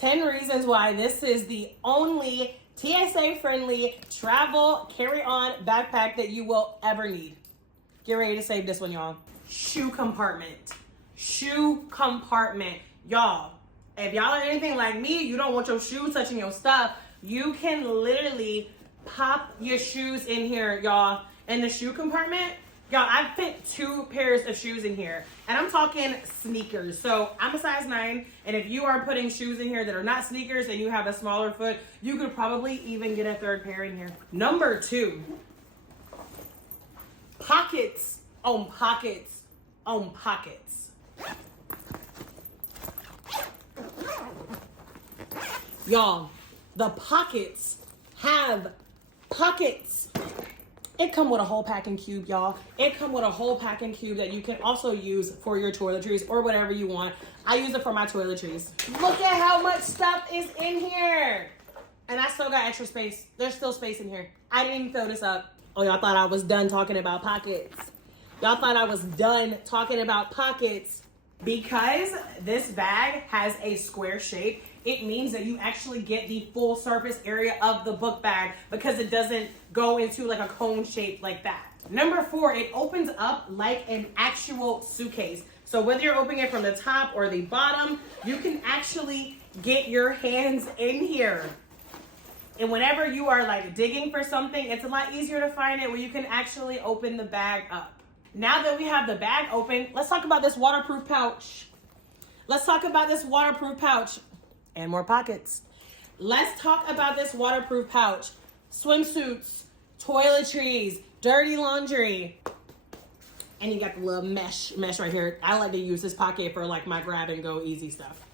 10 reasons why this is the only TSA-friendly travel carry-on backpack that you will ever need. Get ready to save this one, y'all. Shoe compartment. Shoe compartment. Y'all, if y'all are anything like me, you don't want your shoes touching your stuff, you can literally pop your shoes in here, y'all. In the shoe compartment, y'all, I fit 2 pairs of shoes in here. And I'm talking sneakers. So I'm a size 9. And if you are putting shoes in here that are not sneakers and you have a smaller foot, you could probably even get a 3rd pair in here. Number 2, pockets on pockets on pockets. Y'all, the pockets have pockets. It come with a whole packing cube, y'all. It come with a whole packing cube that you can also use for your toiletries or whatever you want. I use it for my toiletries. Look at how much stuff is in here. And I still got extra space. There's still space in here. I didn't even throw this up. Oh, y'all thought I was done talking about pockets. Y'all thought I was done talking about pockets. Because this bag has a square shape, it means that you actually get the full surface area of the book bag because it doesn't go into like a cone shape like that. Number 4, it opens up like an actual suitcase. So whether you're opening it from the top or the bottom, you can actually get your hands in here. And whenever you are like digging for something, it's a lot easier to find it where you can actually open the bag up. Now that we have the bag open, let's talk about this waterproof pouch. Let's talk about this waterproof pouch and more pockets. Let's talk about this waterproof pouch. Swimsuits, toiletries, dirty laundry. And you got the little mesh right here. I like to use this pocket for like my grab and go easy stuff.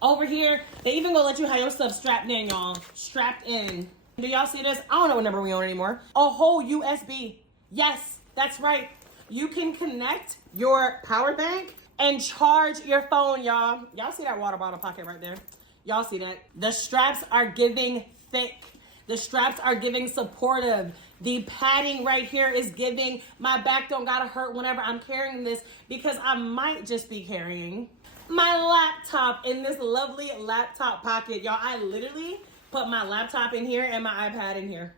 Over here, they even gonna let you have your stuff strapped in, y'all. Strapped in. Do y'all see this? I don't know what number we on anymore. A whole USB. Yes, that's right. You can connect your power bank and charge your phone, y'all. Y'all see that water bottle pocket right there? Y'all see that? The straps are giving thick. The straps are giving supportive. The padding right here is giving my back don't gotta hurt whenever I'm carrying this because I might just be carrying my laptop in this lovely laptop pocket. Y'all, I literally put my laptop in here and my iPad in here.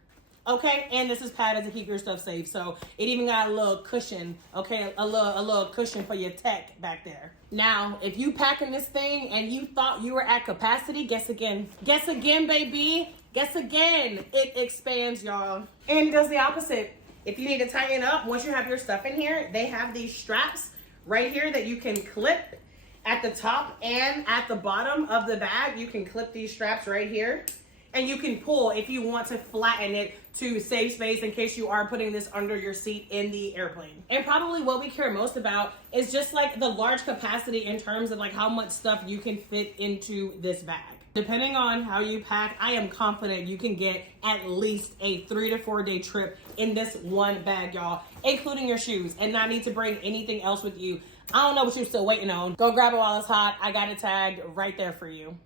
Okay, and this is padded to keep your stuff safe. So it even got a little cushion, okay, a little cushion for your tech back there. Now, if you packing this thing and you thought you were at capacity, guess again. Guess again, baby. Guess again. It expands, y'all. And it does the opposite. If you need to tighten up, once you have your stuff in here, they have these straps right here that you can clip at the top and at the bottom of the bag. You can clip these straps right here. And you can pull if you want to flatten it to save space in case you are putting this under your seat in the airplane. And probably what we care most about is just like the large capacity in terms of like how much stuff you can fit into this bag. Depending on how you pack, I am confident you can get at least a 3 to 4 day trip in this one bag, y'all, including your shoes, and not need to bring anything else with you. I don't know what you're still waiting on. Go grab it while it's hot. I got it tagged right there for you.